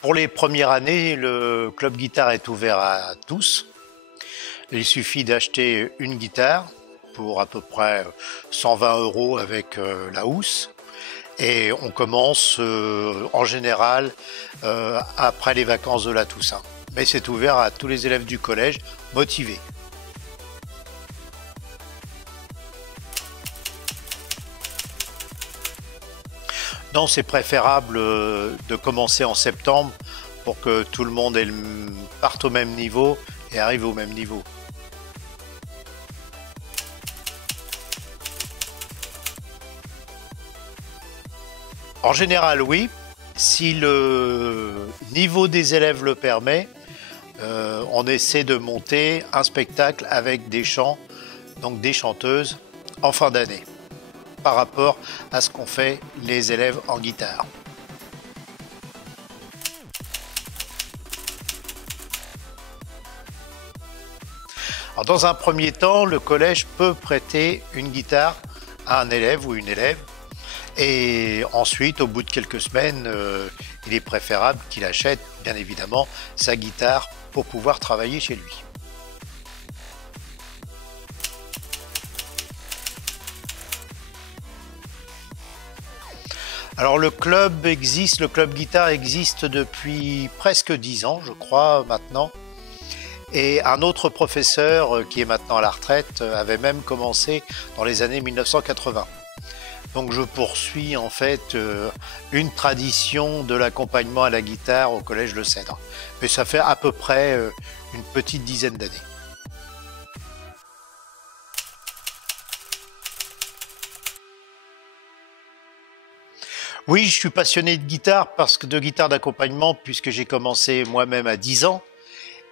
Pour les premières années, le club guitare est ouvert à tous. Il suffit d'acheter une guitare pour à peu près 120 € avec la housse. Et on commence en général après les vacances de la Toussaint. Mais c'est ouvert à tous les élèves du collège motivés. Non, c'est préférable de commencer en septembre pour que tout le monde parte au même niveau et arrive au même niveau. En général, oui. Si le niveau des élèves le permet, on essaie de monter un spectacle avec des chants, donc des chanteuses, en fin d'année, par rapport à ce qu'ont fait les élèves en guitare. Alors, dans un premier temps, le collège peut prêter une guitare à un élève ou une élève. Et ensuite, au bout de quelques semaines, il est préférable qu'il achète, bien évidemment, sa guitare pour pouvoir travailler chez lui. Alors le club guitare existe depuis presque 10 ans, je crois, maintenant. Et un autre professeur qui est maintenant à la retraite avait même commencé dans les années 1980. Donc je poursuis en fait une tradition de l'accompagnement à la guitare au collège Le Cèdre. Mais ça fait à peu près une petite dizaine d'années. Oui, je suis passionné de guitare de guitare d'accompagnement puisque j'ai commencé moi-même à 10 ans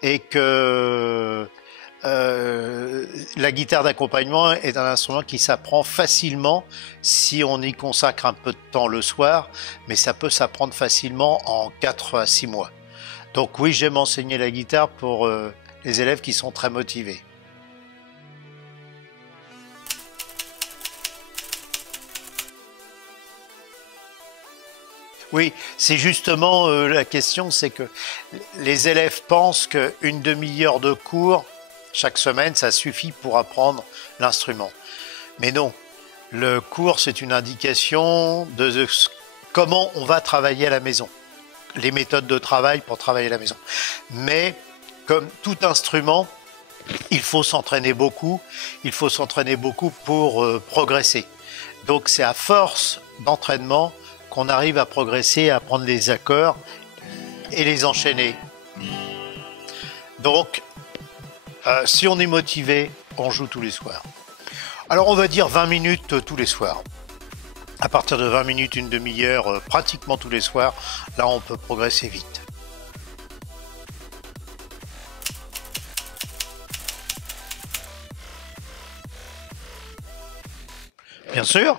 et que la guitare d'accompagnement est un instrument qui s'apprend facilement si on y consacre un peu de temps le soir, mais ça peut s'apprendre facilement en 4 à 6 mois. Donc oui, j'aime enseigner la guitare pour les élèves qui sont très motivés. Oui, c'est justement la question, c'est que les élèves pensent qu'une demi-heure de cours chaque semaine, ça suffit pour apprendre l'instrument. Mais non, le cours, c'est une indication de comment on va travailler à la maison, les méthodes de travail pour travailler à la maison. Mais comme tout instrument, il faut s'entraîner beaucoup pour progresser. Donc c'est à force d'entraînement qu'on arrive à progresser, à prendre les accords et les enchaîner. Donc, si on est motivé, on joue tous les soirs. Alors on va dire 20 minutes tous les soirs. À partir de 20 minutes, une demi-heure, pratiquement tous les soirs, là on peut progresser vite. Bien sûr.